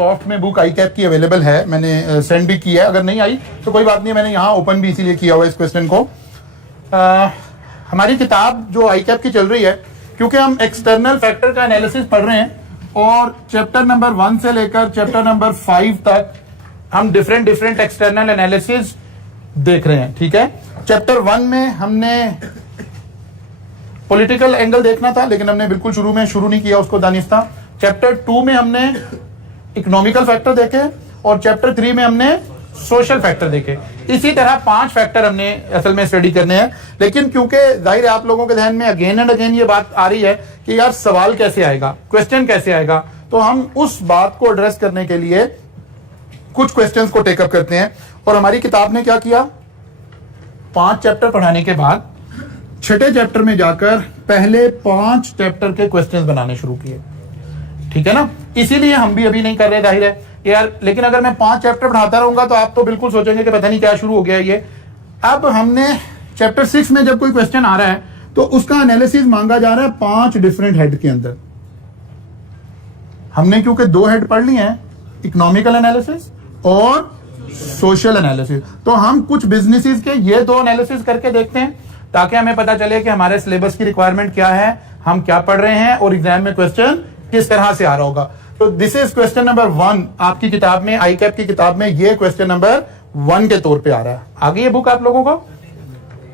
Soft में book आई cap की available है, मैंने सेंड भी की है, अगर नहीं आई तो कोई बात नहीं, मैंने यहाँ ओपन भी इसीलिए किया हुआ इस क्वेश्चन को। हमारी किताब जो आई कैप की चल रही है, क्योंकि हम एक्सटर्नल फैक्टर का एनालिसिस पढ़ रहे हैं और चैप्टर नंबर 1 से लेकर चैप्टर नंबर 5 तक हम डिफरेंट एक्सटर्नल एनालिसिस देख रहे हैं। ठीक है, चैप्टर 1 में हमने पॉलिटिकल एंगल देखना था, लेकिन हमने बिल्कुल शुरू नहीं किया उसको दानिस्ता। चैप्टर 2 में हमने इकोनॉमिकल फैक्टर देखे और चैप्टर 3 में हमने सोशल फैक्टर देखे। इसी तरह 5 फैक्टर हमने असल में स्टडी करने हैं। लेकिन क्योंकि जाहिर है आप लोगों के ध्यान में अगेन एंड अगेन ये बात आ रही है कि यार सवाल कैसे आएगा, क्वेश्चन कैसे आएगा, तो हम उस बात को एड्रेस करने के लिए कुछ क्वेश्चंस को टेकअप करते हैं। और हमारी किताब ने क्या किया, 5 चैप्टर पढ़ाने के बाद छठे चैप्टर में जाकर पहले 5 चैप्टर के क्वेश्चंस बनाने शुरू किए। ठीक है ना, इसीलिए हम भी अभी नहीं कर रहे, जाहिर है यार। लेकिन अगर मैं 5 चैप्टर पढ़ाता रहूंगा तो आप तो बिल्कुल सोचेंगे कि पता नहीं क्या शुरू हो गया ये। अब हमने चैप्टर 6 में जब कोई क्वेश्चन आ रहा है तो उसका एनालिसिस मांगा जा रहा है 5 डिफरेंट हेड के अंदर। हमने क्योंकि 2 हेड पढ़ लिए हैं, इकोनॉमिकल एनालिसिस और सोशल एनालिसिस, तो हम कुछ बिजनेसेस के ये 2 एनालिसिस करके देखते हैं ताकि हमें पता चले कि हमारे सिलेबस की रिक्वायरमेंट क्या है, हम क्या पढ़ रहे हैं और एग्जाम में क्वेश्चन किस तरह से आ रहा होगा। तो दिस इज क्वेश्चन नंबर 1 आपकी किताब में, आई कैप की किताब में ये क्वेश्चन नंबर 1 के तौर पे आ रहा है। आगे ये बुक आप लोगों को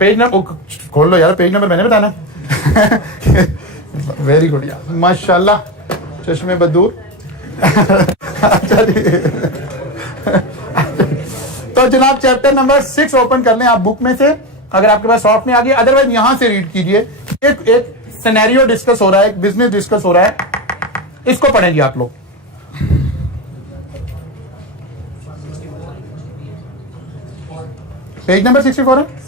पेज नंबर खोल लो यार, पेज नंबर मैंने बताना। वेरी गुड यार, माशाल्लाह, चश्मे बदूर। तो जनाब चैप्टर नंबर 6 ओपन कर लें आप बुक में से, अगर आपके पास सॉफ्ट में आ गया, अदरवाइज यहां से रीड कीजिए। एक सिनेरियो डिस्कस हो रहा है, एक बिजनेस डिस्कस हो रहा है, इसको पढ़ेंगे आप लोग। पेज नंबर 64 है।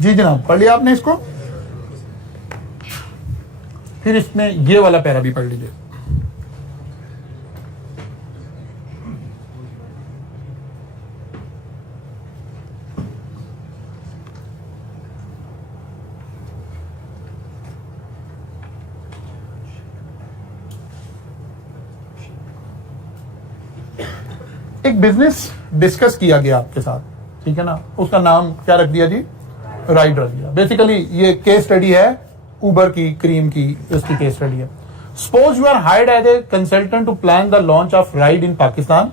जी जनाब, पढ़ लिया आपने इसको? फिर इसमें ये वाला पैरा भी पढ़ लीजिए। एक बिजनेस डिस्कस किया गया आपके साथ, ठीक है ना, उसका नाम क्या रख दिया जी? राइड रख दिया। बेसिकली ये केस स्टडी है उबर की, क्रीम की, इसकी केस स्टडी है। Suppose you are hired as a consultant to plan the launch of Ride in Pakistan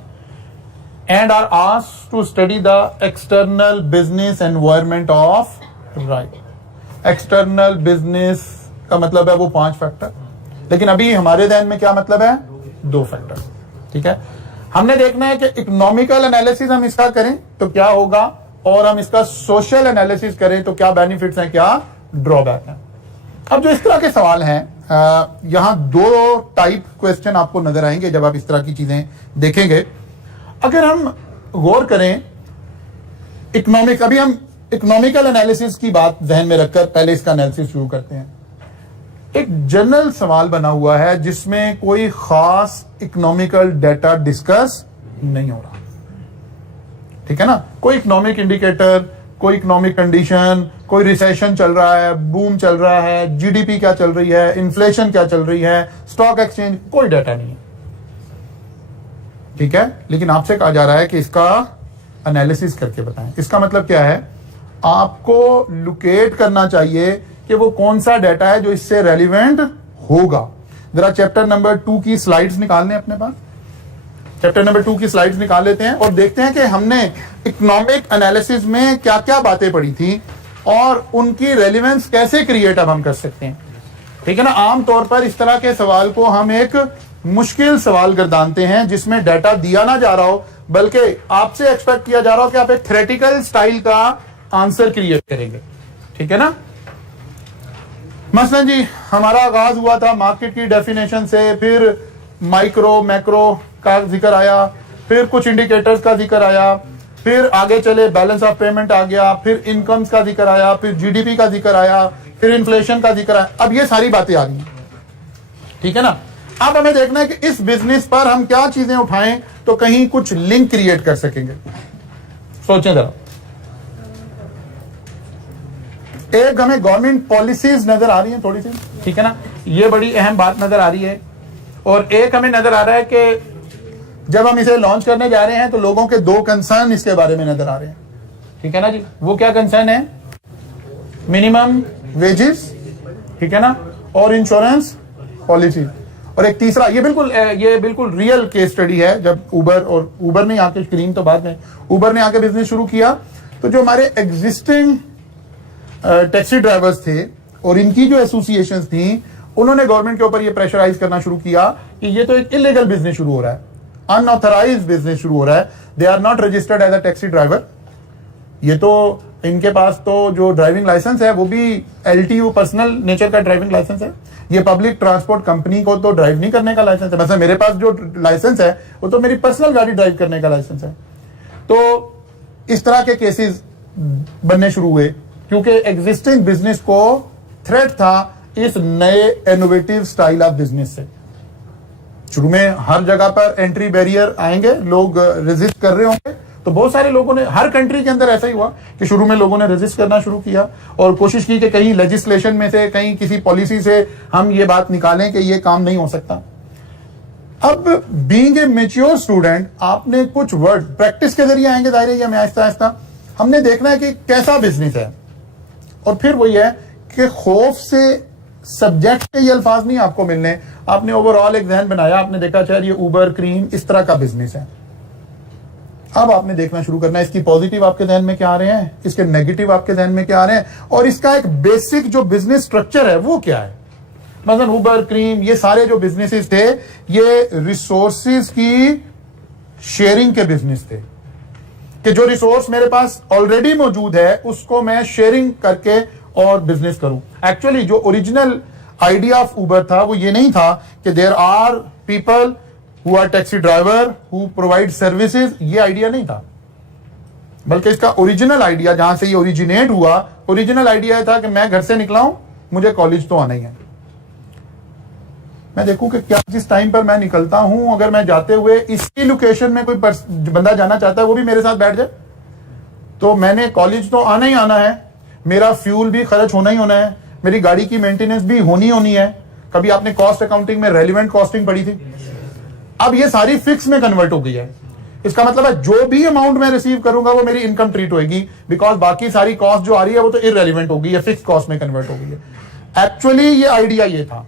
and are asked to study the external business environment of Ride. External business का मतलब है वो 5 factor, लेकिन अभी हमारे ध्यान में क्या मतलब है? 2 फैक्टर। ठीक है, हमने देखना है कि इकोनॉमिकल एनालिसिस हम इसका करें तो क्या होगा और हम इसका सोशल एनालिसिस करें तो क्या बेनिफिट्स हैं, क्या ड्रॉबैक हैं। अब जो इस तरह के सवाल हैं, यहां 2 टाइप क्वेश्चन आपको नजर आएंगे जब आप इस तरह की चीजें देखेंगे। अगर हम गौर करें अभी हम इकोनॉमिकल एनालिसिस की बात ध्यान में रखकर पहले इसका एनालिसिस शुरू करते हैं। एक जनरल सवाल बना हुआ है जिसमें कोई खास इकोनॉमिकल डेटा डिस्कस नहीं हो रहा, ठीक है ना। कोई इकोनॉमिक इंडिकेटर, कोई इकोनॉमिक कंडीशन, कोई रिसेशन चल रहा है, बूम चल रहा है, जीडीपी क्या चल रही है, इन्फ्लेशन क्या चल रही है, स्टॉक एक्सचेंज, कोई डाटा नहीं है, ठीक है। लेकिन आपसे कहा जा रहा है कि इसका एनालिसिस करके बताएं। इसका मतलब क्या है, आपको लोकेट करना चाहिए कि वो कौन सा डाटा है जो इससे रेलिवेंट होगा। जरा चैप्टर नंबर 2 की स्लाइड्स निकाल लें अपने पास। चैप्टर नंबर 2 की स्लाइड्स निकाल लेते हैं और देखते हैं कि हमने इकोनॉमिक एनालिसिस में क्या क्या बातें पढ़ी थी और उनकी रेलिवेंस कैसे क्रिएट अब हम कर सकते हैं, ठीक है ना। आमतौर पर इस तरह के सवाल को हम एक मुश्किल सवाल गर्दानते हैं जिसमें डाटा दिया ना जा रहा हो, बल्कि आपसे एक्सपेक्ट किया जा रहा हो कि आप एक थ्योरेटिकल स्टाइल का आंसर क्रिएट करेंगे, ठीक है ना। मसलन जी, हमारा आगाज हुआ था मार्केट की डेफिनेशन से, फिर माइक्रो मैक्रो का जिक्र आया, फिर कुछ इंडिकेटर्स का जिक्र आया, फिर आगे चले बैलेंस ऑफ पेमेंट आ गया, फिर इनकम्स का जिक्र आया, फिर जीडीपी का जिक्र आया, फिर इन्फ्लेशन का जिक्र आया। अब ये सारी बातें आ रही हैं, ठीक है ना। अब हमें देखना है कि इस बिजनेस पर हम क्या चीजें उठाएं तो कहीं कुछ लिंक क्रिएट कर सकेंगे। सोचें जरा। एक हमें गवर्नमेंट पॉलिसीज नजर आ रही हैं थोड़ी सी, ठीक है ना, ये बड़ी अहम बात नजर आ रही है। और एक हमें नजर आ रहा है कि जब हम इसे लॉन्च करने जा रहे हैं तो लोगों के 2 कंसर्न इसके बारे में नजर आ रहे हैं, ठीक है ना जी। वो क्या कंसर्न है? मिनिमम वेजेस, ठीक है ना, और इंश्योरेंस पॉलिसी। और एक तीसरा, ये बिल्कुल रियल केस स्टडी है। जब उबर ने आके, क्रीम तो बाद में, उबर ने आके बिजनेस शुरू किया तो जो हमारे एग्जिस्टिंग टैक्सी ड्राइवर्स थे और इनकी जो एसोसिएशंस थी, उन्होंने गवर्नमेंट के ऊपर ये प्रेशराइज करना शुरू किया कि ये तो एक इलीगल बिजनेस शुरू हो रहा है, अनऑथराइज्ड बिजनेस शुरू हो रहा है, they are not registered as a taxi driver. ये तो इनके पास तो जो ड्राइविंग लाइसेंस है वो भी एलटीयू, पर्सनल नेचर का ड्राइविंग लाइसेंस है। ये पब्लिक ट्रांसपोर्ट कंपनी को तो ड्राइव नहीं करने का लाइसेंस है। मतलब मेरे पास जो लाइसेंस है वो तो मेरी पर्सनल गाड़ी ड्राइव करने का लाइसेंस है। तो इस तरह के केसेस बनने शुरू हुए क्योंकि एग्जिस्टिंग बिजनेस को थ्रेट था इस नए इनोवेटिव स्टाइल ऑफ बिजनेस से। शुरू में हर जगह पर एंट्री बैरियर आएंगे, लोग रेजिस्ट कर रहे होंगे, तो बहुत सारे लोगों ने, हर कंट्री के अंदर ऐसा ही हुआ कि शुरू में लोगों ने रेजिस्ट करना शुरू किया और कोशिश की कि कहीं लेजिस्लेशन में से, कहीं किसी पॉलिसी से हम ये बात निकालें कि ये काम नहीं हो सकता। अब बीइंग ए मैच्योर स्टूडेंट, आपने कुछ वर्ड प्रैक्टिस के जरिए आएंगे, जाहिर है हमें आहिस्ता आहिस्ता हमने देखना है कि कैसा बिजनेस है। और फिर वही है कि खौफ से सब्जेक्ट के ये अल्फाज नहीं आपको मिलने, आपने ओवरऑल एक जहन बनाया, आपने देखा शायद ये उबर, क्रीम इस तरह का बिजनेस है। अब आपने देखना शुरू करना है इसकी पॉजिटिव आपके जहन में क्या आ रहे हैं, इसके नेगेटिव आपके जहन में क्या आ रहे हैं, और इसका एक बेसिक जो बिजनेस स्ट्रक्चर है वो क्या है। मतलब उबर, क्रीम, ये सारे जो बिजनेसेस थे ये रिसोर्सेज की शेयरिंग के बिजनेस थे कि जो रिसोर्स मेरे पास ऑलरेडी मौजूद है उसको मैं शेयरिंग करके और बिजनेस करूं। एक्चुअली जो ओरिजिनल आइडिया ऑफ उबर था वो ये नहीं था कि there are people who are taxi driver who provide services, ये आइडिया नहीं था, बल्कि इसका ओरिजिनल आइडिया जहां से ये ओरिजिनेट हुआ, ओरिजिनल आइडिया था कि मैं घर से निकला हूं, मुझे कॉलेज तो आना ही है, मैं देखूं कि क्या जिस टाइम पर मैं निकलता हूं, अगर मैं जाते हुए इसी लोकेशन में कोई बंदा जाना चाहता है वो भी मेरे साथ बैठ जाए, तो मैंने कॉलेज तो आना ही आना है, मेरा फ्यूल भी खर्च होना ही होना है, मेरी गाड़ी की मेंटेनेंस भी होनी है। कभी आपने कॉस्ट अकाउंटिंग में रेलिवेंट कॉस्टिंग पढ़ी थी, अब ये सारी फिक्स में कन्वर्ट हो गई है। इसका मतलब है जो भी अमाउंट मैं रिसीव करूंगा वो मेरी इनकम ट्रीट होगी, बिकॉज बाकी सारी कॉस्ट जो आ रही है वो तो इररेलेवेंट होगी, ये फिक्स कॉस्ट में कन्वर्ट हो गई है। एक्चुअली ये आइडिया ये था।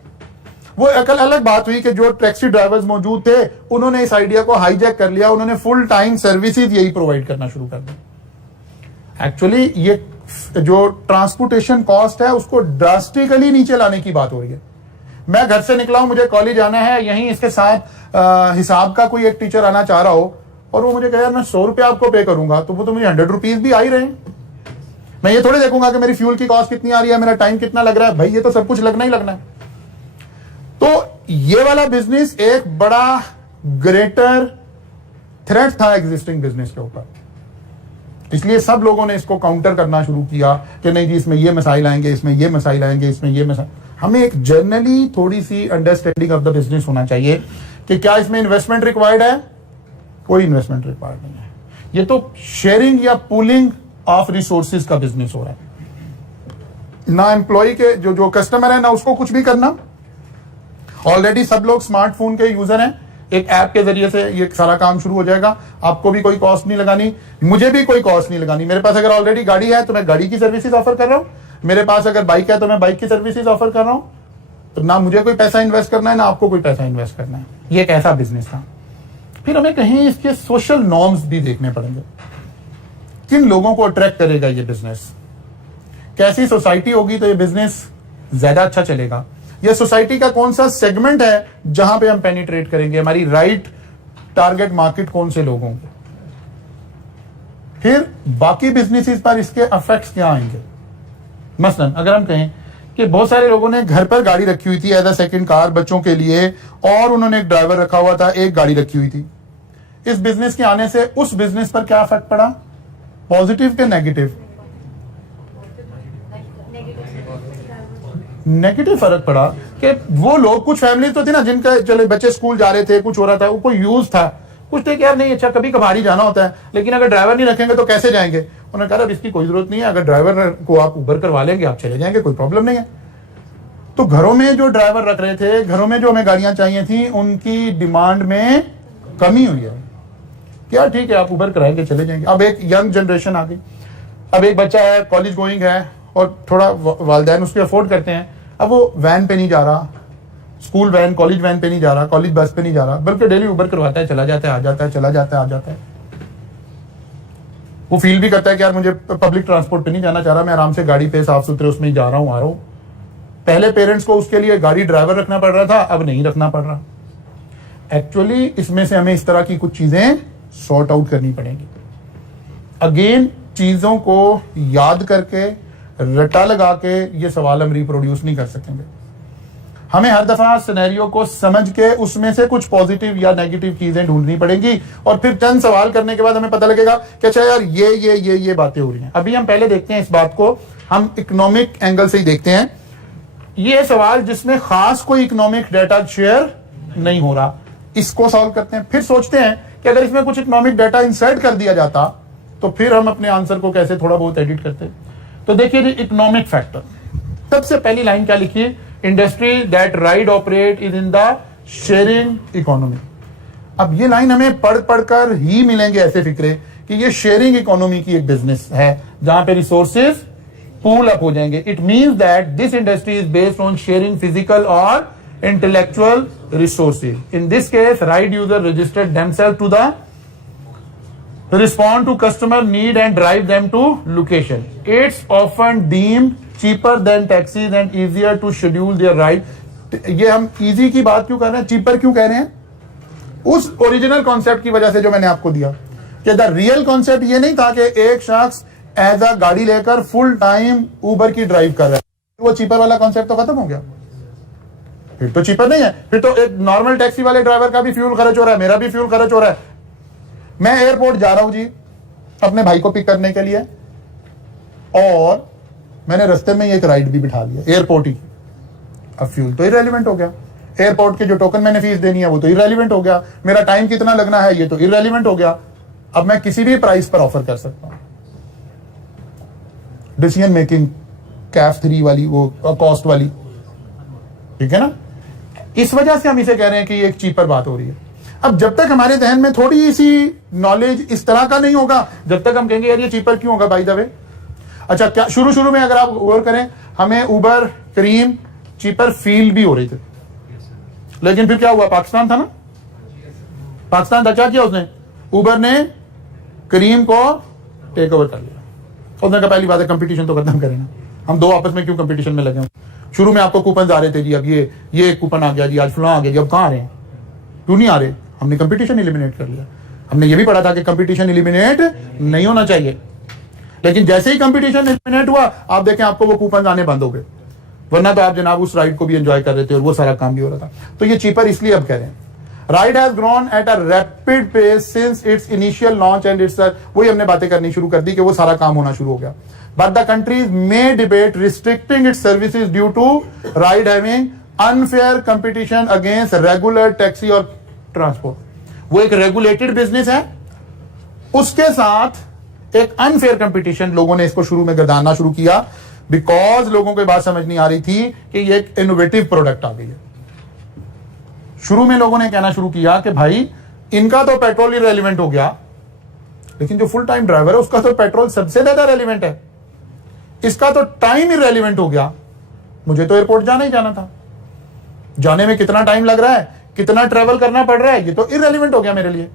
वो अलग बात हुई कि जो टैक्सी ड्राइवर्स मौजूद थे उन्होंने इस आइडिया को हाईजैक कर लिया, उन्होंने फुल टाइम सर्विसेज यही प्रोवाइड करना शुरू कर दी। एक्चुअली ये जो ट्रांसपोर्टेशन कॉस्ट है उसको ड्रास्टिकली नीचे लाने की बात हो रही है। मैं घर से निकला हूं, मुझे कॉलेज आना है, यहीं इसके साथ हिसाब का कोई एक टीचर आना चाह रहा हो और वो मुझे कहे यार मैं 100 रुपये आपको पे करूंगा, तो वो तो मुझे 100 रुपीज भी आ ही रहे हैं। मैं ये थोड़ी देखूंगा कि मेरी फ्यूल की कॉस्ट कितनी आ रही है, मेरा टाइम कितना लग रहा है, भाई ये तो सब कुछ लगना ही लगना है। तो ये वाला बिजनेस एक बड़ा ग्रेटर थ्रेट था एग्जिस्टिंग बिजनेस के ऊपर, इसलिए सब लोगों ने इसको काउंटर करना शुरू किया कि नहीं जी इसमें ये मसाइल आएंगे, इसमें ये मसाइल आएंगे, इसमें ये मसाइल। हमें एक जनरली थोड़ी सी अंडरस्टैंडिंग ऑफ द बिजनेस होना चाहिए कि क्या इसमें इन्वेस्टमेंट रिक्वायर्ड है, कोई इन्वेस्टमेंट रिक्वायर्ड नहीं है, ये तो शेयरिंग या पूलिंग ऑफ रिसोर्सेज का बिजनेस हो रहा है। ना एम्प्लॉय के जो कस्टमर है ना उसको कुछ भी करना। ऑलरेडी सब लोग स्मार्टफोन के यूजर हैं, एक ऐप के जरिए से ये सारा काम शुरू हो जाएगा। आपको भी कोई कॉस्ट नहीं लगानी, मुझे भी कोई कॉस्ट नहीं लगानी। मेरे पास अगर ऑलरेडी गाड़ी है तो मैं गाड़ी की सर्विसेज ऑफर कर रहा हूं, मेरे पास अगर बाइक है तो मैं बाइक की सर्विसेज ऑफर कर रहा हूं। तो ना मुझे कोई पैसा इन्वेस्ट करना है ना आपको कोई पैसा इन्वेस्ट करना है। ये एक ऐसा बिजनेस था। फिर हमें कहीं इसके सोशल नॉर्म्स भी देखने पड़ेंगे। किन लोगों को अट्रैक्ट करेगा ये बिजनेस, कैसी सोसाइटी होगी तो ये बिजनेस ज्यादा अच्छा चलेगा, ये सोसाइटी का कौन सा सेगमेंट है जहां पे हम पेनिट्रेट करेंगे, हमारी राइट टारगेट मार्केट कौन से लोगों को, फिर बाकी बिजनेसेस पर इसके इफेक्ट्स क्या आएंगे। मसलन अगर हम कहें कि बहुत सारे लोगों ने घर पर गाड़ी रखी हुई थी एज अ सेकंड कार बच्चों के लिए, और उन्होंने एक ड्राइवर रखा हुआ था, एक गाड़ी रखी हुई थी। इस बिजनेस के आने से उस बिजनेस पर क्या इफेक्ट पड़ा, पॉजिटिव के नेगेटिव? नेगेटिव फर्क पड़ा कि वो लोग, कुछ फैमिली तो थी ना जिनका चले बच्चे स्कूल जा रहे थे, कुछ हो रहा था, वो कोई यूज था, कुछ थे कि यार नहीं अच्छा कभी कभार ही जाना होता है, लेकिन अगर ड्राइवर नहीं रखेंगे तो कैसे जाएंगे। उन्होंने कहा अब इसकी कोई जरूरत नहीं है, अगर ड्राइवर को आप उबर करवा लेंगे आप चले जाएंगे, कोई प्रॉब्लम नहीं है। तो घरों में जो ड्राइवर रख रहे थे, घरों में जो हमें गाड़ियां चाहिए थी, उनकी डिमांड में कमी हुई है। क्या ठीक है आप उबर कराएंगे चले जाएंगे। अब एक यंग जनरेशन आ गई, अब एक बच्चा है कॉलेज गोइंग है और थोड़ा वालिदैन उसको अफोर्ड करते हैं, अब वो वैन पे नहीं जा रहा, स्कूल वैन कॉलेज वैन पे नहीं जा रहा, कॉलेज बस पे नहीं जा रहा, बल्कि डेली उबर करवाता है, चला जाता है आ जाता है, चला जाता है आ जाता है। वो फील भी करता है कि यार मुझे पब्लिक ट्रांसपोर्ट पे नहीं जाना चाह रहा, मैं आराम से गाड़ी पे साफ सुथरे उसमें जा रहा हूं आ रहा हूं। पहले पेरेंट्स को उसके लिए गाड़ी ड्राइवर रखना पड़ रहा था, अब नहीं रखना पड़ रहा। एक्चुअली इसमें से हमें इस तरह की कुछ चीजें सॉर्ट आउट करनी पड़ेंगी। अगेन चीजों को याद करके रटा लगा के ये सवाल हम रिप्रोड्यूस नहीं कर सकेंगे। हमें हर दफा सिनेरियो को समझ के उसमें से कुछ पॉजिटिव या नेगेटिव चीजें ढूंढनी पड़ेंगी, और फिर चंद सवाल करने के बाद हमें पता लगेगा कि अच्छा यार ये बातें हो रही हैं। अभी हम पहले देखते हैं इस बात को, हम इकोनॉमिक एंगल से ही देखते हैं। ये सवाल जिसमें खास कोई इकोनॉमिक डाटा शेयर नहीं हो रहा, इसको सॉल्व करते हैं। फिर सोचते हैं कि अगर इसमें कुछ इकोनॉमिक डाटा इंसर्ट कर दिया जाता तो फिर हम अपने आंसर को कैसे थोड़ा बहुत एडिट करते। तो देखिए जी, इकोनॉमिक फैक्टर, सबसे पहली लाइन क्या लिखी है, industry that ride operate is in the sharing economy. अब ये लाइन हमें पढ़कर ही मिलेंगे ऐसे फिक्रे कि ये शेयरिंग इकोनॉमी की एक बिजनेस है जहां पे रिसोर्सेज पूल अप हो जाएंगे। It means that this industry is based on sharing physical और intellectual resources. In this case, ride user registered themselves to the respond to customer need and drive them to location. It's often deemed cheaper than taxis and easier to schedule their ride. ये हम easy की बात क्यों कर रहे हैं, cheaper क्यों कह रहे हैं? उस ओरिजिनल कॉन्सेप्ट की वजह से जो मैंने आपको दिया कि द रियल कॉन्सेप्ट ये नहीं था कि एक शख्स एज अ गाड़ी लेकर फुल टाइम उबर की ड्राइव कर रहा है, वो चीपर वाला कॉन्सेप्ट तो खत्म हो गया। फिर तो चीपर नहीं है, फिर तो एक नॉर्मल टैक्सी वाले ड्राइवर का भी फ्यूल खर्च हो रहा है, मेरा भी फ्यूल खर्च हो रहा है। मैं एयरपोर्ट जा रहा हूं जी अपने भाई को पिक करने के लिए, और मैंने रास्ते में एक राइड भी बिठा लिया एयरपोर्ट ही। अब फ्यूल तो इररेलेवेंट हो गया, एयरपोर्ट के जो टोकन मैंने फीस देनी है वो तो इररेलेवेंट हो गया, मेरा टाइम कितना लगना है ये तो इररेलेवेंट हो गया। अब मैं किसी भी प्राइस पर ऑफर कर सकता हूं। डिसीजन मेकिंग कैफ 3 वाली, वो कॉस्ट वाली, ठीक है ना। इस वजह से हम इसे कह रहे हैं कि एक चीपर बात हो रही है। अब जब तक हमारे जहन में थोड़ी सी नॉलेज इस तरह का नहीं होगा, जब तक हम कहेंगे यार ये चीपर क्यों होगा बाय द वे। अच्छा, क्या शुरू में अगर आप गौर करें, हमें उबर करीम चीपर फील भी हो रही थी, लेकिन फिर क्या हुआ, पाकिस्तान था ना, पाकिस्तान था, क्या किया उसने, उबर ने करीम को टेक ओवर कर लिया। उसने कहा पहली बात है कंपटीशन तो खत्म करें ना, हम दो आपस में क्यों कंपटीशन में लगे। शुरू में आपको कूपन आ रहे थे जी, अब ये कूपन आ गया जी, आज फलां आ गया जी, अब कहाँ आ रहे हैं, क्यों नहीं आ रहे। हमने कंपटीशन एलिमिनेट कर लिया। हमने ये भी पढ़ा था कि कंपटीशन एलिमिनेट नहीं होना चाहिए, लेकिन जैसे ही कंपटीशन एलिमिनेट हुआ आप देखें आपको वो कूपन आने बंद हो गए, वरना तो आप जनाब उस राइड को भी एंजॉय कर रहे थे और वो सारा काम भी हो रहा था। तो ये चीपर इसलिए अब कह रहे हैं। Ride has grown at a rapid pace since its initial launch and its, वही हमने बातें करनी शुरू कर दी कि वो सारा काम होना शुरू हो गया। But the countries may debate restricting its services due to ride having unfair competition against regular taxi और transport. वो एक regulated business है, उसके साथ एक unfair competition, लोगों ने इसको शुरू में गर्दाना शुरू किया। बिकॉज लोगों को बात समझ नहीं आ रही थी कि ये एक इनोवेटिव प्रोडक्ट आ गई है। शुरू में लोगों ने कहना शुरू किया कि भाई इनका तो पेट्रोल ही रेलिवेंट हो गया, लेकिन जो फुल टाइम ड्राइवर है उसका तो पेट्रोल सबसे ज्यादा रेलिवेंट है, इसका तो टाइम ही रेलिवेंट हो गया। मुझे तो एयरपोर्ट जाना ही जाना था, जाने में कितना टाइम लग रहा है, कितना ट्रेवल करना पड़ रहा है, ये तो इररेलेवेंट हो गया मेरे लिए।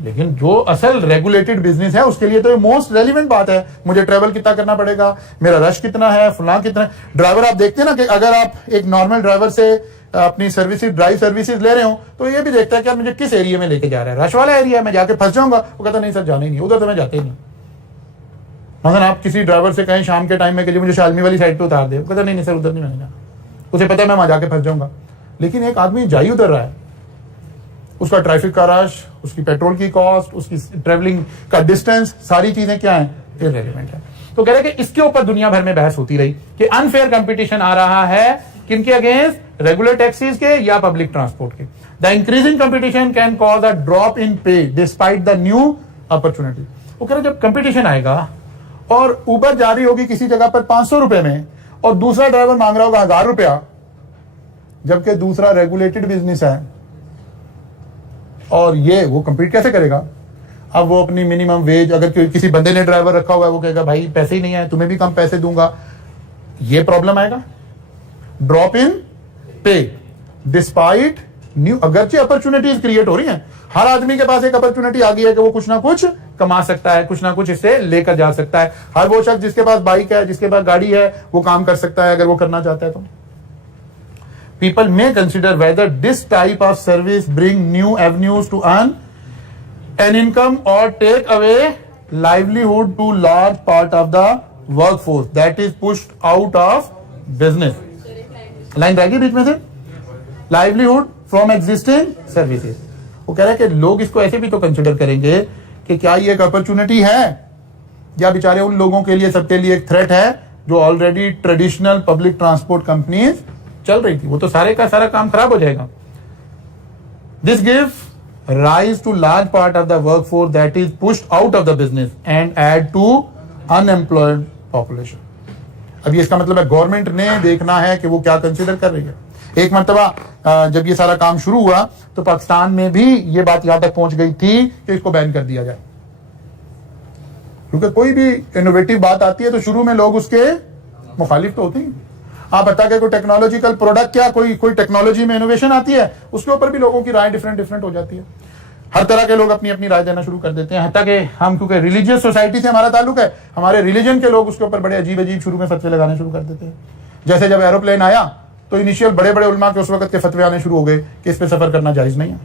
लेकिन जो असल रेगुलेटेड बिजनेस है उसके लिए तो ये मोस्ट रेलिवेंट बात है। मुझे ट्रेवल कितना करना पड़ेगा, मेरा रश कितना है, फलां कितना है। ड्राइवर आप देखते हैं ना कि अगर आप एक नॉर्मल ड्राइवर से अपनी सर्विसेज ड्राइव सर्विसेज ले रहे हो तो ये भी देखता है कि यार मुझे किस एरिया में लेके जा रहा है, रश वाला एरिया है, मैं जाके फंस जाऊंगा। वो कहता नहीं सर जाना ही नहीं, उधर तो मैं जाते ही नहीं। मतलब आप किसी ड्राइवर से कहें शाम के टाइम में कि मुझे शालमी वाली साइड पे उतार दे, वो कहता नहीं सर उधर नहीं मैंने जाना, उसे पता है मैं वहां जाके फंस जाऊंगा। लेकिन एक आदमी जा ही उधर रहा है, उसका ट्रैफिक का रश, उसकी पेट्रोल की कॉस्ट, उसकी ट्रेवलिंग का डिस्टेंस, सारी चीजें क्या है, इररिलेवेंट है। तो कह रहे कि इसके ऊपर दुनिया भर में बहस होती रही कि अनफेयर कंपटीशन आ रहा है किनके अगेंस्ट, रेगुलर टैक्सीज के या पब्लिक ट्रांसपोर्ट के। The increasing competition can cause a drop in पे डिस्पाइट द न्यू अपॉर्चुनिटी। वो कह रहे जब कंपटीशन आएगा और उबर जा रही होगी किसी जगह पर 500 रुपए में और दूसरा ड्राइवर मांग रहा होगा 1000 रुपया, जबकि दूसरा रेगुलेटेड बिजनेस है और ये वो कंपीट कैसे करेगा। अब वो अपनी मिनिमम वेज, अगर किसी बंदे ने ड्राइवर रखा हुआ है वो कहेगा भाई पैसे ही नहीं है, तुम्हें भी कम पैसे दूंगा, ये प्रॉब्लम आएगा। ड्रॉप इन पे डिस्पाइट न्यू, अगरचे अपॉर्चुनिटीज क्रिएट हो रही हैं, हर आदमी के पास एक अपॉर्चुनिटी आ गई है कि वो कुछ ना कुछ कमा सकता है, कुछ ना कुछ इससे लेकर जा सकता है। हर वो शख्स जिसके पास बाइक है, जिसके पास गाड़ी है, वो काम कर सकता है अगर वो करना चाहता है तो। People may consider whether this type of service bring new avenues to earn an income or take away livelihood to large part of the workforce that is pushed out of business. Line रहेगी बीच में से, livelihood from existing services. वो कह रहा है कि लोग इसको ऐसे भी तो कंसिडर करेंगे कि क्या ये एक अपॉर्चुनिटी है या बेचारे उन लोगों के लिए, सबके लिए एक थ्रेट है जो already traditional public transport companies चल रही थी, वो तो सारे का सारा काम खराब हो जाएगा। This gives rise to large part of the workforce that is pushed out of the business and add to unemployed population. अब ये इसका मतलब है गवर्नमेंट ने देखना है कि वो क्या कंसीडर कर रही है। एक मरतबा जब ये सारा काम शुरू हुआ तो पाकिस्तान में भी ये बात यहां तक पहुंच गई थी कि इसको बैन कर दिया जाए, क्योंकि कोई भी इनोवेटिव बात आती है तो शुरू में लोग उसके मुखालिफ तो होते हैं। आप बता के कोई टेक्नोलॉजिकल प्रोडक्ट, क्या कोई टेक्नोलॉजी में इनोवेशन आती है उसके ऊपर भी लोगों की राय डिफरेंट हो जाती है। हर तरह के लोग अपनी अपनी राय देना शुरू कर देते हैं। हत्ता कि हम क्योंकि रिलीजियस सोसाइटी से हमारा ताल्लुक है, हमारे रिलीजन के लोग उसके ऊपर बड़े अजीब शुरू में फतवे लगाने शुरू कर देते हैं। जैसे जब एरोप्लेन आया तो इनिशियल बड़े बड़े उलमा के उस वक्त के फतवे आने शुरू हो गए कि इस पे सफर करना जायज नहीं है,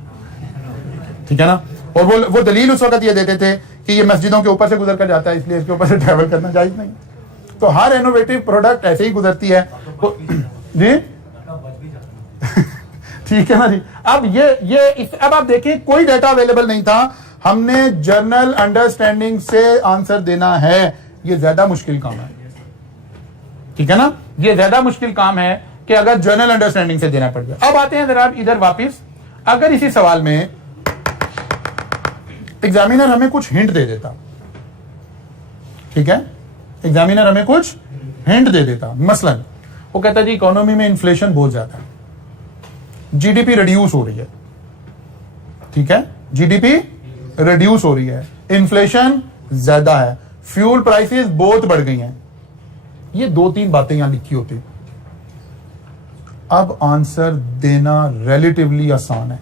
ठीक है ना। और वो दलील उस वक्त ये देते थे कि ये मस्जिदों के ऊपर से गुजर कर जाता है, इसलिए इसके ऊपर से ट्रैवल करना जायज नहीं। तो हर इनोवेटिव प्रोडक्ट ऐसे ही गुजरती है जी ठीक है ना जी। अब अब आप देखिए कोई डाटा अवेलेबल नहीं था, हमने जर्नल अंडरस्टैंडिंग से आंसर देना है, ये ज्यादा मुश्किल काम है, ठीक है ना। ये ज्यादा मुश्किल काम है कि अगर जर्नल अंडरस्टैंडिंग से देना पड़ जाए। अब आते हैं जरा इधर वापिस, अगर इसी सवाल में एग्जामिनर हमें कुछ हिंट दे देता, ठीक है, एग्जामिनर हमें कुछ हिंट दे देता, मसलन वो कहता जी इकोनॉमी में इन्फ्लेशन बहुत ज्यादा है, जीडीपी रिड्यूस हो रही है, ठीक है, जीडीपी रिड्यूस हो रही है, इन्फ्लेशन ज्यादा है, फ्यूल प्राइसेस बहुत बढ़ गई हैं, ये 2-3 बातें यहां लिखी होती। अब आंसर देना रिलेटिवली आसान है।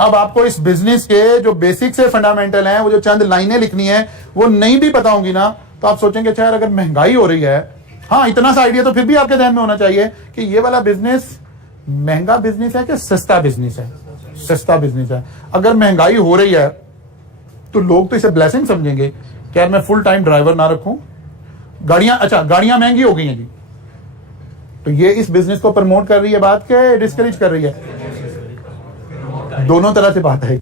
अब आपको इस बिजनेस के जो बेसिक से फंडामेंटल हैं, वो जो चंद लाइनें लिखनी है वो नहीं भी पता होंगी ना, तो आप सोचेंगे अच्छा यार अगर महंगाई हो रही है, हाँ इतना सा आइडिया तो फिर भी आपके ध्यान में होना चाहिए कि ये वाला बिजनेस महंगा बिजनेस है कि सस्ता बिजनेस है। सस्ता बिजनेस है। अगर महंगाई हो रही है तो लोग तो इसे ब्लेसिंग समझेंगे कि यार मैं फुल टाइम ड्राइवर ना रखूं, गाड़ियां महंगी हो गई हैं जी, तो ये इस बिजनेस को प्रमोट कर रही है बात के डिस्करेज कर रही है। दोनों तरह से बात है,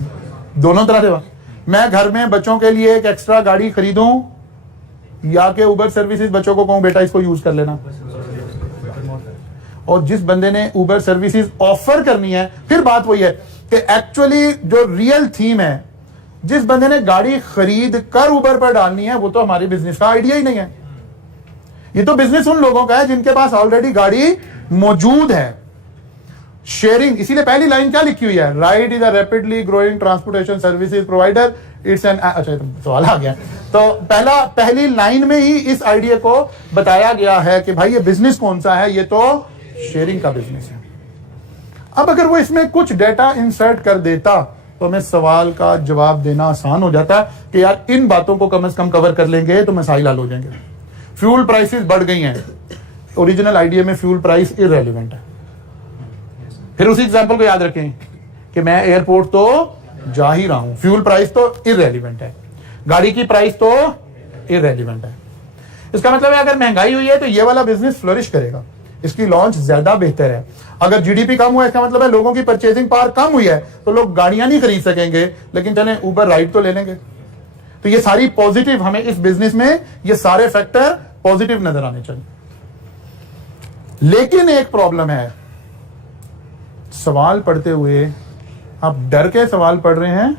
दोनों तरह से बात। मैं घर में बच्चों के लिए एक एक्स्ट्रा गाड़ी खरीदूं या के उबर सर्विसेज बच्चों को कहूं बेटा इसको यूज कर लेना, और जिस बंदे ने उबर सर्विसेज ऑफर करनी है, फिर बात वही है कि एक्चुअली जो रियल थीम है, जिस बंदे ने गाड़ी खरीद कर उबर पर डालनी है वो तो हमारे बिजनेस का आइडिया ही नहीं है। ये तो बिजनेस उन लोगों का है जिनके पास ऑलरेडी गाड़ी मौजूद है। शेयरिंग, इसीलिए पहली लाइन क्या लिखी हुई है, ride is a rapidly growing transportation services provider, it's an, अच्छा सवाल आ गया। तो पहली लाइन में ही इस आइडिया को बताया गया है कि भाई ये बिजनेस कौन सा है, ये तो शेयरिंग का बिजनेस है। अब अगर वो इसमें कुछ डेटा इंसर्ट कर देता तो हमें सवाल का जवाब देना आसान हो जाता कि यार इन बातों को कम से कम कवर कर लेंगे तो मसाइल हल हो जाएंगे। फ्यूल प्राइसेस बढ़ गई हैं, ओरिजिनल आइडिया में फ्यूल प्राइस इररेलेवेंट है। फिर उसी एग्जांपल को याद रखें कि मैं एयरपोर्ट तो जा ही रहा हूं, फ्यूल प्राइस तो इररेलेवेंट है, गाड़ी की प्राइस तो इररेलेवेंट है। इसका मतलब है अगर महंगाई हुई है तो ये वाला बिजनेस फ्लोरिश करेगा, इसकी लॉन्च ज्यादा बेहतर है। अगर जीडीपी कम हुआ है इसका मतलब है लोगों की परचेसिंग पावर कम हुई है तो लोग गाड़ियां नहीं खरीद सकेंगे, लेकिन चले उबर राइड तो ले लेंगे। तो ये सारी पॉजिटिव, हमें इस बिजनेस में ये सारे फैक्टर पॉजिटिव नजर आने चाहिए। लेकिन एक प्रॉब्लम है, सवाल पढ़ते हुए आप डर के सवाल पढ़ रहे हैं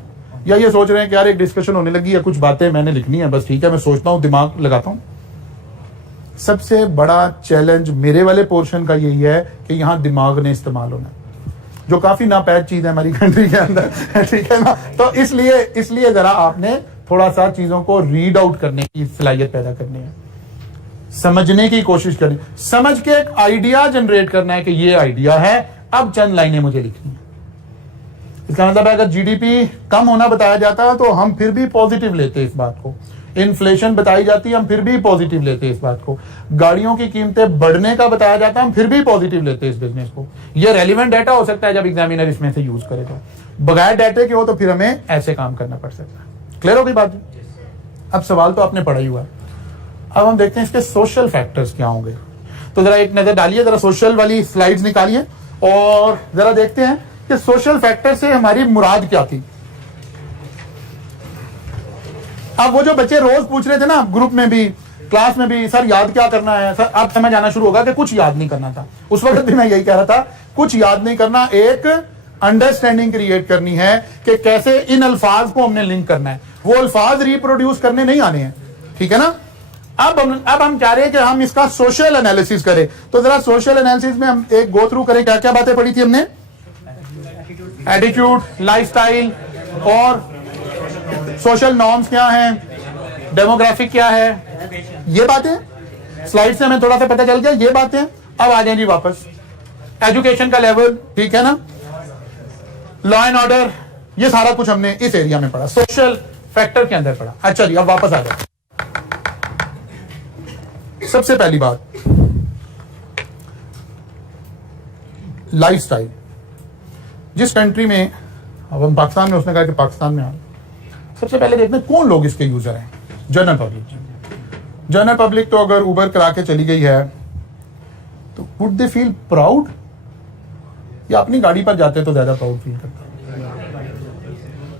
या ये सोच रहे हैं कि यार एक डिस्कशन होने लगी है, कुछ बातें मैंने लिखनी है, बस ठीक है मैं सोचता हूं, दिमाग लगाता हूं। सबसे बड़ा चैलेंज मेरे वाले पोर्शन का यही है कि यहां दिमाग ने इस्तेमाल होना, जो काफी नापैद चीज है हमारी कंट्री के अंदर, ठीक है ना। तो इसलिए जरा आपने थोड़ा सा चीजों को रीड आउट करने की सलाहियत पैदा करनी है, समझने की कोशिश करनी, समझ के एक आइडिया जनरेट करना है कि ये आइडिया है, अब चंद लाइनें मुझे लिखनी है। इसका मतलब है अगर जीडीपी कम होना बताया जाता तो हम फिर भी पॉजिटिव लेते इस बात को, इन्फ्लेशन बताई जाती हम फिर भी पॉजिटिव लेते इस बात को, गाड़ियों की कीमतें बढ़ने का बताया जाता हम फिर भी पॉजिटिव लेते इस बिजनेस को। ये रेलिवेंट डाटा हो सकता है जब एग्जामिनर इसमें से यूज करे, तो बगैर डाटे के हो तो फिर हमें ऐसे काम करना पड़ सकता है। क्लियर हो गई बात? अब सवाल तो आपने पढ़ा ही हुआ है, अब हम देखते हैं इसके सोशल फैक्टर्स क्या होंगे। तो जरा एक नजर डालिए, जरा सोशल वाली स्लाइड्स निकालिए और जरा देखते हैं कि सोशल फैक्टर से हमारी मुराद क्या थी। अब वो जो बच्चे रोज पूछ रहे थे ना, ग्रुप में भी क्लास में भी, सर याद क्या करना है सर, अब समझ आना शुरू होगा कि कुछ याद नहीं करना था। उस वक्त भी मैं यही कह रहा था, कुछ याद नहीं करना, एक अंडरस्टैंडिंग क्रिएट करनी है कि कैसे इन अल्फाज को हमने लिंक करना है, वो अल्फाज रिप्रोड्यूस करने नहीं आने हैं, ठीक है ना। अब हम चाह रहे हैं कि हम इसका सोशल एनालिसिस करें, तो जरा सोशल एनालिसिस में हम एक गो थ्रू करें, क्या क्या बातें पढ़ी थी हमने, एटीट्यूड, लाइफस्टाइल और सोशल नॉर्म्स क्या हैं, डेमोग्राफिक क्या है, ये बातें स्लाइड से हमें थोड़ा सा पता चल गया, ये बातें। अब आ जाए जी वापस, एजुकेशन का लेवल, ठीक है ना, लॉ एंड ऑर्डर, ये सारा कुछ हमने इस एरिया में पढ़ा, सोशल फैक्टर के अंदर पढ़ा। अच्छा जी, अब वापस आ जाए। सबसे पहली बात, लाइफस्टाइल। जिस कंट्री में, अब हम पाकिस्तान में, उसने कहा कि पाकिस्तान में सबसे पहले देखते हैं कौन लोग इसके यूजर हैं। General public. जनरल पब्लिक तो अगर उबर करा के चली गई है तो वुड दे फील प्राउड, या अपनी गाड़ी पर जाते तो ज्यादा प्राउड फील करता।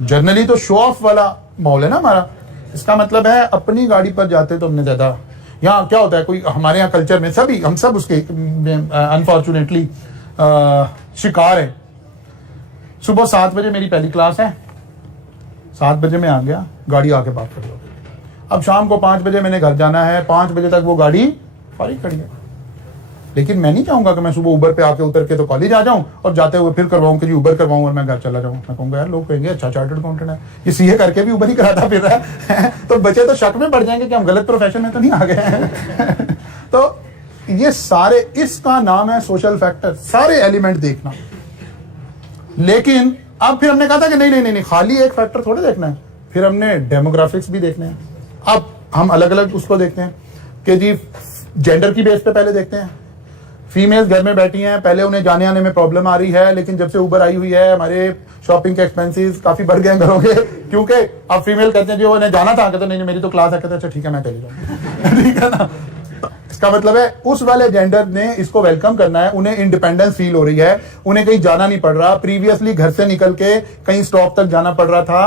जनरली तो शो ऑफ वाला माहौल है ना हमारा, इसका मतलब है अपनी गाड़ी पर जाते तो हमने ज्यादा, यहाँ क्या होता है, कोई हमारे यहाँ कल्चर में सभी हम सब उसके अनफॉर्चुनेटली शिकार है। सुबह 7 बजे मेरी पहली क्लास है, 7 बजे मैं आ गया, गाड़ी आके पार्क कर लो। अब शाम को 5 बजे मैंने घर जाना है, 5 बजे तक वो गाड़ी फारिग खड़ी है। लेकिन मैं नहीं चाहूंगा कि मैं सुबह उबर पे आके उतर के तो कॉलेज आ जाऊं और जाते हुए फिर करवाऊं कि जी उबर करवाऊं और मैं घर चला जाऊं। मैं कहूंगा यार लोग कहेंगे अच्छा चार्टर्ड अकाउंटेंट है, ये सीए करके भी उबर ही कराता फिर रहा है तो बच्चे तो शक में पड़ जाएंगे कि हम गलत प्रोफेशन में तो नहीं आ गए हैं तो ये सारे, इसका नाम है सोशल फैक्टर, सारे एलिमेंट देखना। लेकिन अब फिर हमने कहा था कि नहीं, खाली एक फैक्टर थोड़े देखना है, फिर हमने डेमोग्राफिक्स भी देखने हैं। अब हम अलग अलग उसको देखते हैं कि जी जेंडर की बेस पे पहले देखते हैं, फीमेल्स घर में बैठी हैं, पहले उन्हें जाने आने में प्रॉब्लम आ रही है, लेकिन जब से उबर आई हुई है हमारे शॉपिंग के एक्सपेंसेस काफी बढ़ गए हैं घरों के, क्योंकि अब फीमेल कहते हैं जी उन्हें जाना था, कहते नहीं मेरी तो क्लास है, कहते अच्छा ठीक है मैं चली जाऊँ ठीक है ना। इसका मतलब है उस वाले जेंडर ने इसको वेलकम करना है, उन्हें इंडिपेंडेंस फील हो रही है, उन्हें कहीं जाना नहीं पड़ रहा। प्रीवियसली घर से निकल के कहीं स्टॉप तक जाना पड़ रहा था,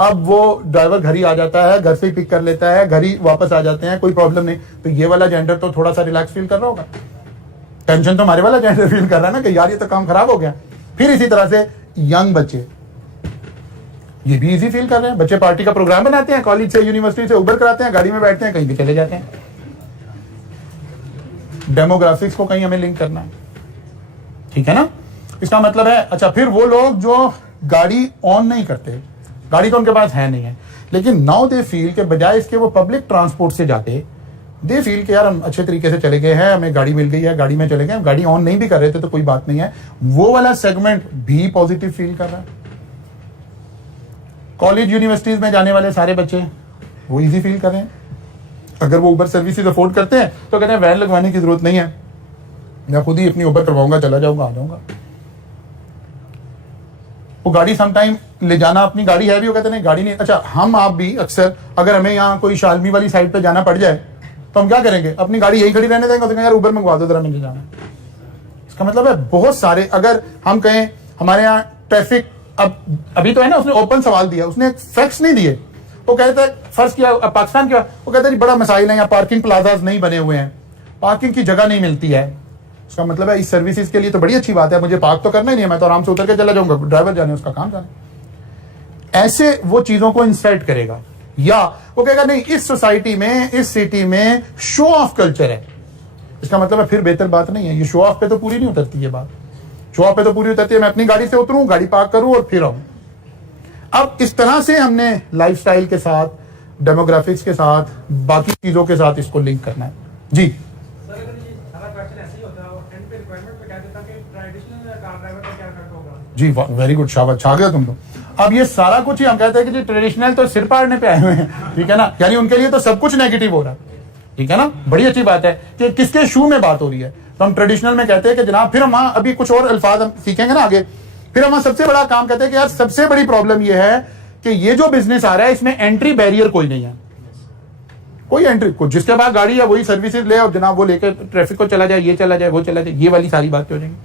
अब वो ड्राइवर घर ही आ जाता है, घर से ही पिक कर लेता है, घर ही वापस आ जाते हैं, कोई प्रॉब्लम नहीं। तो ये वाला जेंडर तो थोड़ा सा रिलैक्स फील कर रहा होगा, टेंशन तो हमारे वाला जेंडर फील कर रहा है ना कि यार ये तो काम खराब हो गया। फिर इसी तरह से यंग बच्चे, ये भी इजी फील कर रहे हैं, बच्चे पार्टी का प्रोग्राम बनाते हैं, कॉलेज से यूनिवर्सिटी से उबर कराते हैं, गाड़ी में बैठते हैं, कहीं भी चले जाते हैं। डेमोग्राफिक्स को कहीं हमें लिंक करना है, ठीक है ना। इसका मतलब है अच्छा, फिर वो लोग जो गाड़ी ऑन नहीं करते, गाड़ी तो उनके पास है नहीं है, लेकिन नाउ दे फील के बजाय इसके वो पब्लिक ट्रांसपोर्ट से जाते, दे फील के यार हम अच्छे तरीके से चले गए हैं, हमें गाड़ी मिल गई है, गाड़ी में चले गए, हम गाड़ी ऑन नहीं भी कर रहे थे तो कोई बात नहीं है, वो वाला सेगमेंट भी पॉजिटिव फील कर रहा है। कॉलेज यूनिवर्सिटीज में जाने वाले सारे बच्चे वो इजी फील कर रहे हैं। अगर वो उबर सर्विसेज अफोर्ड करते हैं तो कहते हैं वैन लगवाने की जरूरत नहीं है, मैं खुद ही अपनी उबर करवाऊंगा, चला जाऊंगा, आ जाऊंगा। वो गाड़ी समटाइम ले जाना, अपनी गाड़ी है भी, वो कहते नहीं गाड़ी नहीं। अच्छा, हम आप भी अक्सर अगर हमें यहाँ कोई शालमी वाली साइड पे जाना पड़ जाए तो हम क्या करेंगे, अपनी गाड़ी यही खड़ी रहने देंगे, तो यार उबर मंगवा दो जरा, मुझे जाना। इसका मतलब है बहुत सारे, अगर हम कहें हमारे यहाँ ट्रैफिक अब अभी तो है ना, उसने ओपन सवाल दिया, उसने फैक्ट्स नहीं दिए। वो कहता है फर्ज किया पाकिस्तान क्या, वो कहता है जी बड़ा मसाइल है, यहाँ पार्किंग प्लाजाज नहीं बने हुए हैं, पार्किंग की जगह नहीं मिलती है। उसका मतलब है इस सर्विसेज के लिए तो बड़ी अच्छी बात है, मुझे पार्क तो करना ही नहीं है, मैं तो आराम से उतर के चला जाऊंगा, ड्राइवर जाने उसका काम जाने। ऐसे वो चीजों को इंसल्ट करेगा, या वो कहेगा नहीं इस सोसाइटी में, इस सिटी में शो ऑफ कल्चर है। इसका मतलब है फिर बेहतर बात नहीं है, ये शो ऑफ पे तो पूरी नहीं उतरती ये बात। शो ऑफ पे तो पूरी उतरती है मैं अपनी गाड़ी से उतरूं, गाड़ी पार्क करूं और फिर आऊं। अब इस तरह से हमने लाइफस्टाइल के साथ, डेमोग्राफिक्स के साथ, बाकी चीजों के साथ इसको लिंक करना है। जी जी, वेरी गुड, शाबाश, छा गया तुम तो। अब ये सारा कुछ ही हम कहते हैं कि जी ट्रेडिशनल तो सिर पाड़ने पे आए हुए हैं, ठीक है ना, यानी उनके लिए तो सब कुछ नेगेटिव हो रहा है, ठीक है ना। बड़ी अच्छी बात है कि किसके शू में बात हो रही है, तो हम ट्रेडिशनल में कहते हैं कि जनाब, फिर हम वहां अभी कुछ और अल्फाज हम सीखेंगे ना आगे, फिर हम सबसे बड़ा काम कहते हैं कि यार सबसे बड़ी प्रॉब्लम यह है कि ये जो बिजनेस आ रहा है इसमें एंट्री बैरियर कोई नहीं है, कोई एंट्री, को जिसके पास गाड़ी है वही सर्विसेज ले और जनाब वो लेकर ट्रैफिक को चला जाए, ये चला जाए, वो चला जाए, ये वाली सारी बातें हो जाएंगी।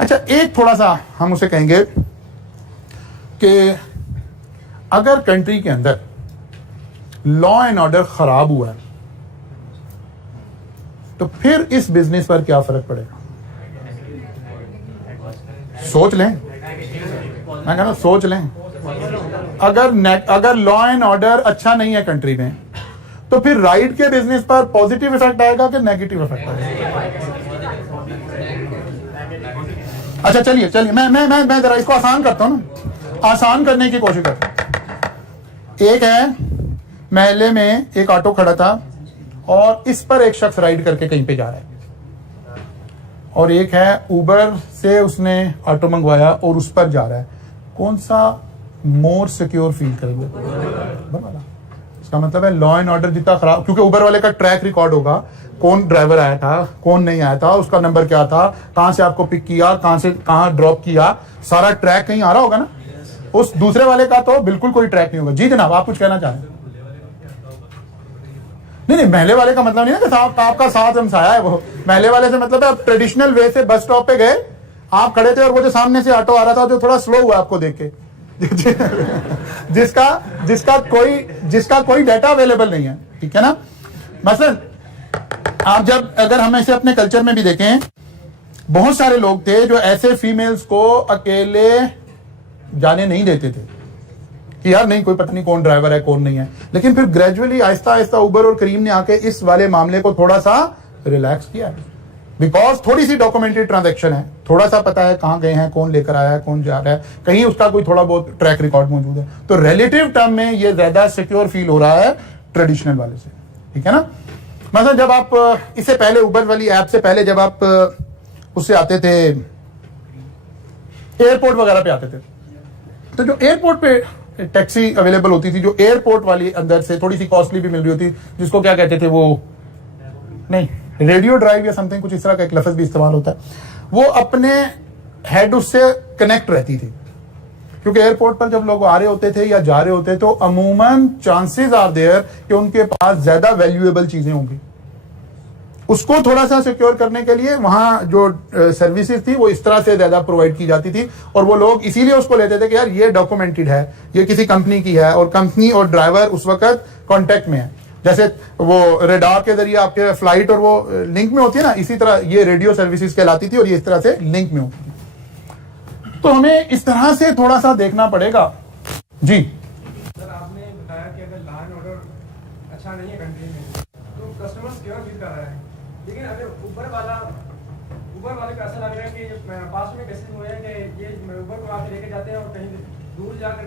अच्छा, एक थोड़ा सा हम उसे कहेंगे कि अगर कंट्री के अंदर लॉ एंड ऑर्डर खराब हुआ है तो फिर इस बिजनेस पर क्या फर्क पड़ेगा। सोच लें, मैं कह रहा सोच लें, अगर लॉ एंड ऑर्डर अच्छा नहीं है कंट्री में तो फिर राइड के बिजनेस पर पॉजिटिव इफेक्ट आएगा कि नेगेटिव इफेक्ट आएगा। अच्छा चलिए चलिए, मैं जरा इसको आसान करता हूं ना, आसान करने की कोशिश करता हूं। एक है महल्ले में एक ऑटो खड़ा था और इस पर एक शख्स राइड करके कहीं पे जा रहा है, और एक है उबर से उसने ऑटो मंगवाया और उस पर जा रहा है, कौन सा मोर सिक्योर फील करेंगे? उबर वाला। इसका मतलब है लॉ एंड ऑर्डर जितना खराब, क्योंकि उबर वाले का ट्रैक रिकॉर्ड होगा, कौन ड्राइवर आया था, कौन नहीं आया था, उसका नंबर क्या था, कहां से आपको पिक किया, कहां से कहां ड्रॉप किया, सारा ट्रैक कहीं आ रहा होगा ना। उस दूसरे वाले का तो बिल्कुल कोई ट्रैक नहीं होगा। जी जनाब, आप कुछ कहना चाह रहे हैं? नहीं, महले वाले का मतलब नहीं है कि साहब आपका साथ हमसाया है, वो महले वाले से मतलब है आप ट्रेडिशनल वे से बस स्टॉप पे गए, आप खड़े थे और वो जो सामने से ऑटो आ रहा था जो थोड़ा स्लो हुआ आपको देख के जिसका कोई डाटा अवेलेबल नहीं है, ठीक है ना। मसलन आप जब, अगर हम ऐसे अपने कल्चर में भी देखें, बहुत सारे लोग थे जो ऐसे फीमेल्स को अकेले जाने नहीं देते थे कि यार नहीं, कोई पता नहीं कौन ड्राइवर है कौन नहीं है, लेकिन फिर ग्रेजुअली आहिस्ता आहिस्ता उबर और करीम ने आके इस वाले मामले को थोड़ा सा रिलैक्स किया, बिकॉज थोड़ी सी डॉक्यूमेंटेड ट्रांजैक्शन है, थोड़ा सा पता है कहां गए हैं, कौन लेकर आया है, कौन जा रहा है, कहीं उसका कोई थोड़ा बहुत ट्रैक रिकॉर्ड मौजूद है, तो रिलेटिव टर्म में ये ज्यादा सिक्योर फील हो रहा है ट्रेडिशनल वाले से, ठीक है ना। मतलब जब आप इससे पहले उबर वाली ऐप से पहले जब आप उससे आते थे, एयरपोर्ट वगैरह पे आते थे, तो जो एयरपोर्ट पे टैक्सी अवेलेबल होती थी, जो एयरपोर्ट वाली अंदर से थोड़ी सी कॉस्टली भी मिल रही होती, जिसको क्या कहते थे, वो नहीं रेडियो ड्राइव या समथिंग कुछ इस तरह का एक लफ्ज भी इस्तेमाल होता है, वो अपने हेड उससे कनेक्ट रहती थी, क्योंकि एयरपोर्ट पर जब लोग आ रहे होते थे या जा रहे होते तो अमूमन चांसेस आर देयर कि उनके पास ज्यादा वैल्यूएबल चीजें होंगी। उसको थोड़ा सा सिक्योर करने के लिए वहां जो सर्विसेज थी वो इस तरह से ज्यादा प्रोवाइड की जाती थी, और वो लोग इसीलिए उसको लेते थे कि यार ये डॉक्यूमेंटेड है, ये किसी कंपनी की है, और कंपनी और ड्राइवर उस वक्त कॉन्टेक्ट में है। जैसे वो रेडार के जरिए आपके फ्लाइट और वो लिंक में होती है ना, इसी तरह ये रेडियो सर्विसेज कहलाती थी और ये इस तरह से लिंक में होती थी। तो हमें इस तरह से थोड़ा सा देखना पड़ेगा। जी सर, आपने बताया कि अगर लॉ एंड ऑर्डर अच्छा नहीं है कंट्री में तो कस्टमर सिक्योर फील कर रहा है, लेकिन अगर ऊपर कि पास में केसेस हुए हैं कि ये उबर को आके लेके जाते हैं और कहीं दूर जाकर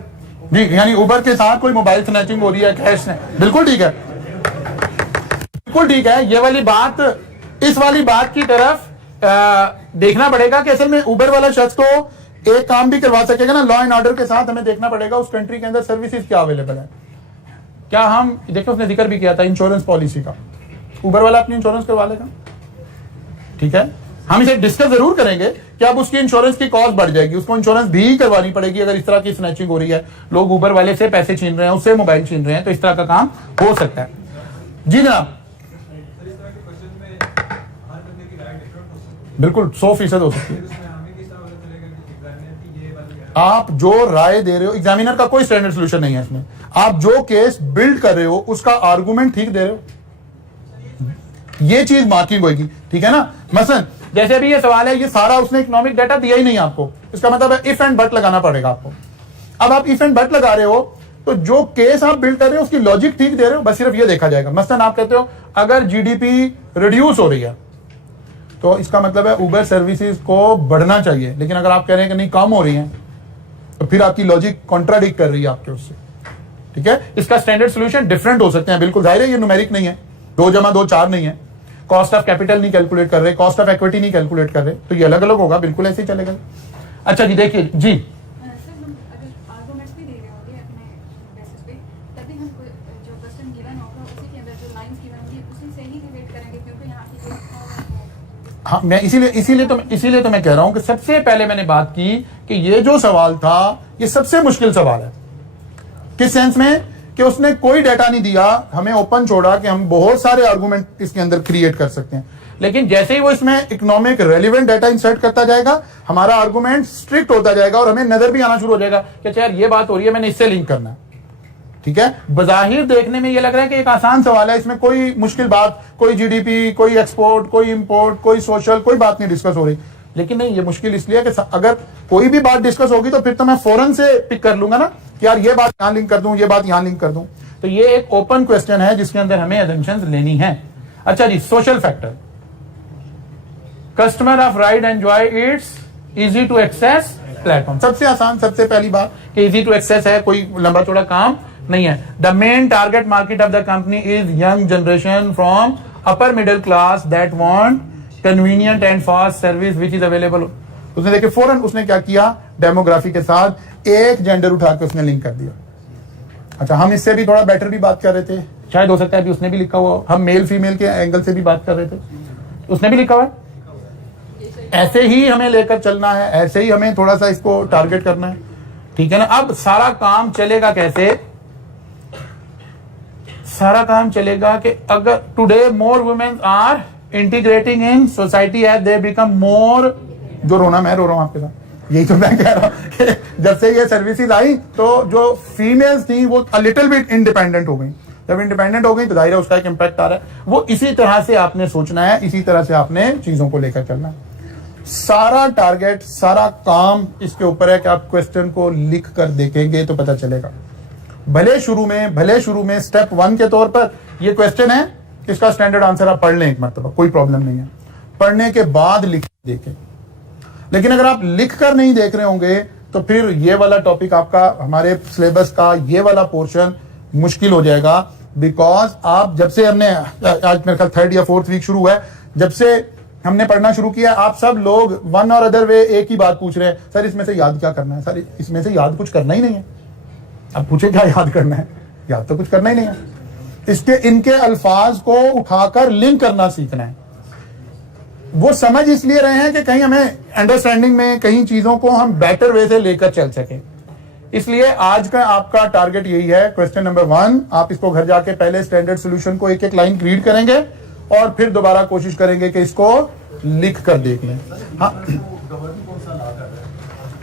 जी, यानी उबर के साथ कोई मोबाइल स्नैचिंग हो रही है, कैश ने, बिल्कुल ठीक है, बिल्कुल ठीक है। ये वाली बात, इस वाली बात की तरफ देखना पड़ेगा कि असल में उबर वाला शख्स तो एक काम भी करवा सकेगा ना, लॉ एंड ऑर्डर के साथ हमें देखना पड़ेगा उस कंट्री के अंदर सर्विसेज क्या अवेलेबल है। क्या हम देखो, उसने जिक्र भी किया था इंश्योरेंस पॉलिसी का, उबर वाला अपनी इंश्योरेंस करवा लेगा, ठीक है। हम इसे डिस्कस जरूर करेंगे कि अब उसकी इंश्योरेंस की कॉस्ट बढ़ जाएगी, उसको इंश्योरेंस भी करवानी पड़ेगी अगर इस तरह की स्नैचिंग हो रही है, लोग उबर वाले से पैसे छीन रहे हैं, उससे मोबाइल छीन रहे हैं, तो इस तरह का काम हो सकता है। जी जनाब, बिल्कुल 100% हो सकती है। आप जो राय दे रहे हो, एग्जामिनर का कोई स्टैंडर्ड सोल्यूशन नहीं है इसमें, आप जो केस बिल्ड कर रहे हो उसका आर्गुमेंट ठीक दे रहे हो, ये चीज मार्किंग होगी, ठीक है ना। मसलन जैसे अभी ये सवाल है, ये सारा उसने इकोनॉमिक डाटा दिया ही नहीं आपको, इसका मतलब है इफ एंड बट लगाना पड़ेगा आपको। अब आप इफ एंड बट लगा रहे हो तो जो केस आप बिल्ड कर रहे हो उसकी लॉजिक ठीक दे रहे हो, बस सिर्फ ये देखा जाएगा। मसलन आप कहते हो अगर जीडीपी रिड्यूस हो रही है तो इसका मतलब है उबर सर्विसेज को बढ़ना चाहिए, लेकिन अगर आप कह रहे हैं कि नहीं कम हो रही है तो फिर आपकी लॉजिक कॉन्ट्राडिक्ट कर रही है आपके उससे, ठीक है। इसका स्टैंडर्ड सोल्यूशन डिफरेंट हो सकते हैं, बिल्कुल जाहिर है ये न्यूमेरिक नहीं है, 2 + 2 4 नहीं है, कॉस्ट ऑफ कैपिटल नहीं कैलकुलेट कर रहे, कॉस्ट ऑफ इक्विटी नहीं कैलकुलेट कर रहे, तो ये अलग अलग होगा, बिल्कुल ऐसे ही चलेगा। अच्छा जी, देखिए जी, हाँ, मैं इसीलिए तो मैं कह रहा हूं कि सबसे पहले मैंने बात की कि ये जो सवाल था ये सबसे मुश्किल सवाल है। किस सेंस में कि उसने कोई डाटा नहीं दिया, हमें ओपन छोड़ा कि हम बहुत सारे आर्गुमेंट इसके अंदर क्रिएट कर सकते हैं, लेकिन जैसे ही वो इसमें इकोनॉमिक रेलिवेंट डाटा इंसर्ट करता जाएगा हमारा आर्गुमेंट स्ट्रिक्ट होता जाएगा और हमें नजर भी आना शुरू हो जाएगा कि यार ये बात हो रही है, मैंने इससे लिंक करना है, ठीक है। बजाहिर देखने में ये लग रहा है कि एक आसान सवाल है, इसमें कोई मुश्किल बात, कोई जीडीपी, कोई एक्सपोर्ट, कोई इंपोर्ट, कोई सोशल, कोई बात नहीं डिस्कस हो रही, लेकिन नहीं, ये मुश्किल इसलिए कि अगर कोई भी बात डिस्कस होगी तो फिर तो मैं फौरन से पिक कर लूंगा ना कि यार ये बात यहां लिंक कर दूं, ये बात यहां लिंक कर दूं। तो ये एक ओपन क्वेश्चन है जिसके अंदर हमें अजम्पशंस लेनी है। अच्छा जी, social factor, customer of ride enjoy it's easy to access platform, सबसे आसान, सबसे पहली बात कि इजी टू एक्सेस है, कोई लंबा चौड़ा काम नहीं है। The main target market of the company is young generation from upper middle class that want convenient and fast service which is available. उसने देखिए फौरन उसने क्या किया, डेमोग्राफी के साथ एक जेंडर उठा के उसने लिंक कर दिया। अच्छा, हम इससे भी थोड़ा बेटर भी बात कर रहे थे, शायद हो सकता है कि उसने भी लिखा हुआ, हम मेल फीमेल के एंगल से भी बात कर रहे थे, उसने भी लिखा हुआ है। ऐसे ही हमें लेकर चलना है, ऐसे ही हमें थोड़ा सा इसको टारगेट करना है, ठीक है ना। अब सारा काम चलेगा कैसे, सारा काम चलेगा कि अगर today more women are integrating in society as they become more, जो रोना मैं रो रहा हूं आपके साथ, यही तो मैं कह रहा हूं कि जब से ये सर्विसेज आई तो जो फीमेल्स थी वो अ लिटिल बिट इंडिपेंडेंट हो गई, जब इंडिपेंडेंट हो गई तो जाहिर है उसका एक इम्पैक्ट आ रहा है। वो इसी तरह से आपने सोचना है, इसी तरह से आपने चीजों को लेकर चलना है। सारा टारगेट, सारा काम इसके ऊपर है कि आप क्वेश्चन को लिख कर देखेंगे तो पता चलेगा। भले शुरू में स्टेप 1 के तौर पर ये क्वेश्चन है, इसका स्टैंडर्ड आंसर आप पढ़ लें एक मरतबा, कोई प्रॉब्लम नहीं है, पढ़ने के बाद लिख देखें। लेकिन अगर आप लिख कर नहीं देख रहे होंगे तो फिर ये वाला टॉपिक आपका, हमारे सिलेबस का ये वाला पोर्शन मुश्किल हो जाएगा। बिकॉज आप जब से हमने, आज मेरे ख्याल 3rd या 4th वीक शुरू हुआ है, जब से हमने पढ़ना शुरू किया, आप सब लोग वन और अदर वे एक ही बात पूछ रहे हैं, सर इसमें से याद क्या करना है, सर इसमें से याद कुछ करना ही नहीं है। अब पूछे क्या याद करना है, याद तो कुछ करना ही नहीं है, इसके इनके अल्फाज को उठाकर लिंक करना सीखना है। वो समझ इसलिए रहे हैं कि कहीं हमें अंडरस्टैंडिंग में, कहीं चीजों को हम बेटर वे से लेकर चल सके। इसलिए आज का आपका टारगेट यही है, क्वेश्चन नंबर 1, आप इसको घर जाके पहले स्टैंडर्ड सॉल्यूशन को एक एक लाइन रीड करेंगे और फिर दोबारा कोशिश करेंगे कि इसको लिख कर देख लें। हाँ,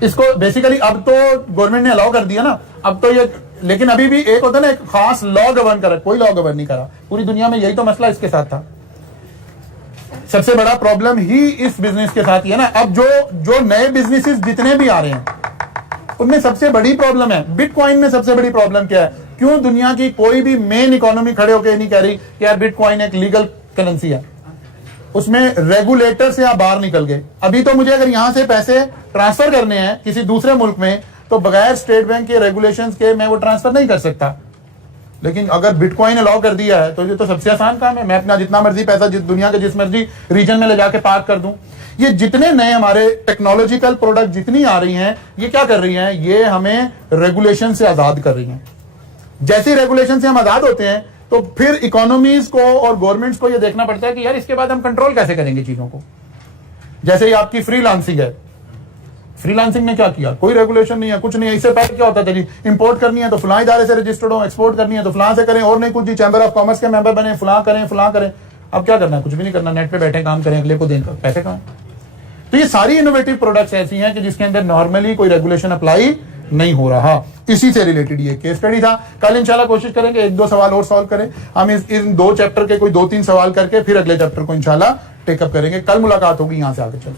इसको बेसिकली अब तो गवर्नमेंट ने अलाउ कर दिया ना, अब तो ये, लेकिन अभी भी एक होता है ना, एक खास लॉ गवर्न करा, कोई लॉ गवर्न नहीं करा पूरी दुनिया में। यही तो मसला इसके साथ था, सबसे बड़ा प्रॉब्लम ही इस बिजनेस के साथ ही है ना। अब जो नए बिजनेसेस जितने भी आ रहे हैं उनमें सबसे बड़ी प्रॉब्लम है, बिटकॉइन में सबसे बड़ी प्रॉब्लम क्या है, क्यों दुनिया की कोई भी मेन इकोनॉमी खड़े होकर नहीं कह रही कि यार बिटकॉइन एक लीगल करेंसी है। उसमें रेगुलेटर से आप बाहर निकल गए। अभी तो मुझे अगर यहां से पैसे ट्रांसफर करने हैं किसी दूसरे मुल्क में, तो बगैर स्टेट बैंक के रेगुलेशंस के मैं वो ट्रांसफर नहीं कर सकता। लेकिन अगर बिटकॉइन अलाउ कर दिया है तो ये तो सबसे आसान काम है। मैं अपना जितना मर्जी पैसा दुनिया के जिस मर्जी रीजन में ले जाके पार्क कर दूं। ये जितने नए हमारे टेक्नोलॉजिकल प्रोडक्ट जितनी आ रही हैं, ये क्या कर रही हैं, ये हमें रेगुलेशन से आजाद कर रही हैं। जैसे रेगुलेशन से हम आजाद होते हैं तो फिर इकोनॉमीज को और गवर्नमेंट्स को ये देखना पड़ता है कि यार इसके बाद हम कंट्रोल कैसे करेंगे चीजों को। जैसे ही आपकी फ्रीलांसिंग है, फ्रीलांसिंग ने क्या किया, कोई रेगुलेशन नहीं है, कुछ नहीं है। इससे पहले क्या होता था जी, इंपोर्ट करनी है तो फलां इदारे से रजिस्टर्ड हो, एक्सपोर्ट करनी है तो फलां से करें, और नहीं कुछ जी, चैंबर ऑफ कॉमर्स के मेंबर बने, फलां करें। अब क्या करना है, कुछ भी नहीं करना, नेट पे बैठे काम करें, अगले को देकर पैसे कमाएं। तो ये सारी इनोवेटिव प्रोडक्ट्स ऐसी हैं कि जिसके अंदर नॉर्मली कोई रेगुलेशन अप्लाई नहीं हो रहा। इसी से रिलेटेड ये केस स्टडी था। कल इंशाल्लाह कोशिश करेंगे 1-2 सवाल और सॉल्व करें हम इन 2 चैप्टर के, कोई 2-3 सवाल करके फिर अगले चैप्टर को इंशाल्लाह टेकअप करेंगे। कल मुलाकात होगी, यहां से आगे चलो।